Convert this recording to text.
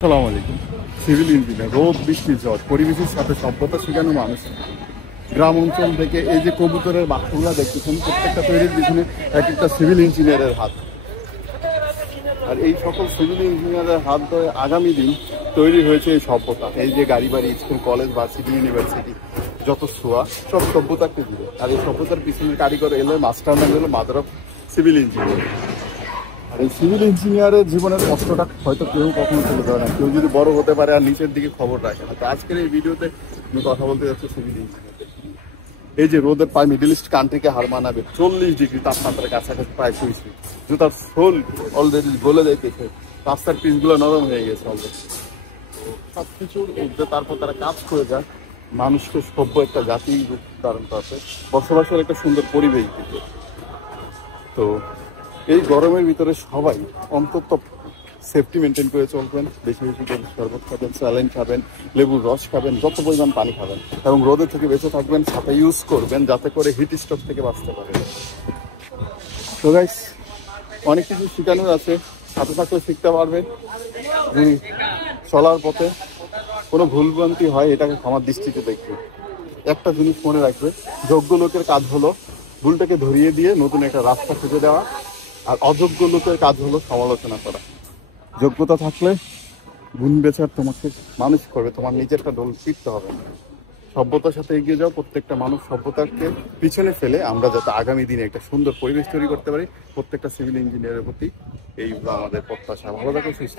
আসসালামু আলাইকুম। Civil engineer, রোদ বৃষ্টি ঝড় পরিবেশের সাথে সভ্যতা শেখানো মানুষ। গ্রাম অঞ্চল থেকে এই যে কবুতরের বাক্যগুলো দেখতেছেন, প্রত্যেকটা তৈরির পিছনে এক একটা সিভিল ইঞ্জিনিয়ারের হাত। আর এই সকল সিভিল ইঞ্জিনিয়ারের হাত ধরে আগামী দিন তৈরি হয়েছে এই সভ্যতা। এই যে গাড়ি বাড়ি, স্কুল, কলেজ, ভার্সিটি, ইউনিভার্সিটি, যত ছোঁয়া সব সভ্যতাকে দিবে। আর এই সভ্যতার পিছনে কারিগর এলো, মাস্টার মাইন্ড হলো মাদার অফ সিভিল ইঞ্জিনিয়ার। আর এই সিভিল ইঞ্জিনিয়ারের জীবনের কষ্টটা হয়তো কেউ কখনো তুলে ধরে না, কেউ যদি বড় হতে পারে আর নিচের দিকে খবর রাখে না। তো আজকের এই ভিডিওতে আমি কথা বলতে যাচ্ছি সিভিল ইঞ্জিনিয়ার। এই যে রোদের পায়ে মিডল ইস্ট কান্ট্রিকে হার মানাবে, 40 ডিগ্রি তাপমাত্রার কাছাকাছি প্রায় শুয়েছি, জুতার সোল অলরেডি গলে যাইতেছে, রাস্তার পিচগুলো নরম হয়ে গেছে অলরেডি। সব কিছুর ঊর্ধ্বে তারপর তারা কাজ করে যায় মানুষকে সভ্য একটা জাতি রূপ ধারণ করতে, বসবাসের একটা সুন্দর পরিবেশ দিতে। তো এই গরমের ভিতরে সবাই অন্তত সেফটি মেনটেন করে চলবেন, বেশি বেশি করে শরবত খাবেন, স্যালাইন খাবেন, লেবুর রস খাবেন, যত পরিমাণ পানি খাবেন, এবং রোদের থেকে বেঁচে থাকবেন, সাথে ইউজ করবেন যাতে করে হিট স্ট্রোক থেকে বাঁচতে পারেন। তো গাইস, অনেক কিছু শেখানোর আছে, সাথে সাথে শিখতে পারবেন। যদি চলার পথে কোনো ভুলভ্রান্তি হয় এটাকে ক্ষমার দৃষ্টিতে দেখবে। একটা জিনিস মনে রাখবে, যোগ্য লোকের কাজ হলো ভুলটাকে ধরিয়ে দিয়ে নতুন একটা রাস্তা খুঁজে দেওয়া, আর অযোগ্য লোকের কাজ হলো সমালোচনা করা। যোগ্যতা থাকলে গুণ বেচার তোমাকে মানুষ করবে, তোমার নিজেরটা ঢোল শিখতে হবে না। সভ্যতার সাথে এগিয়ে যাও, প্রত্যেকটা মানুষ সভ্যতাকে পিছনে ফেলে আমরা যাতে আগামী দিনে একটা সুন্দর পরিবেশ তৈরি করতে পারি, প্রত্যেকটা সিভিল ইঞ্জিনিয়ারের প্রতি এই আমাদের প্রত্যাশা। ভালো থাকো, সুস্থ।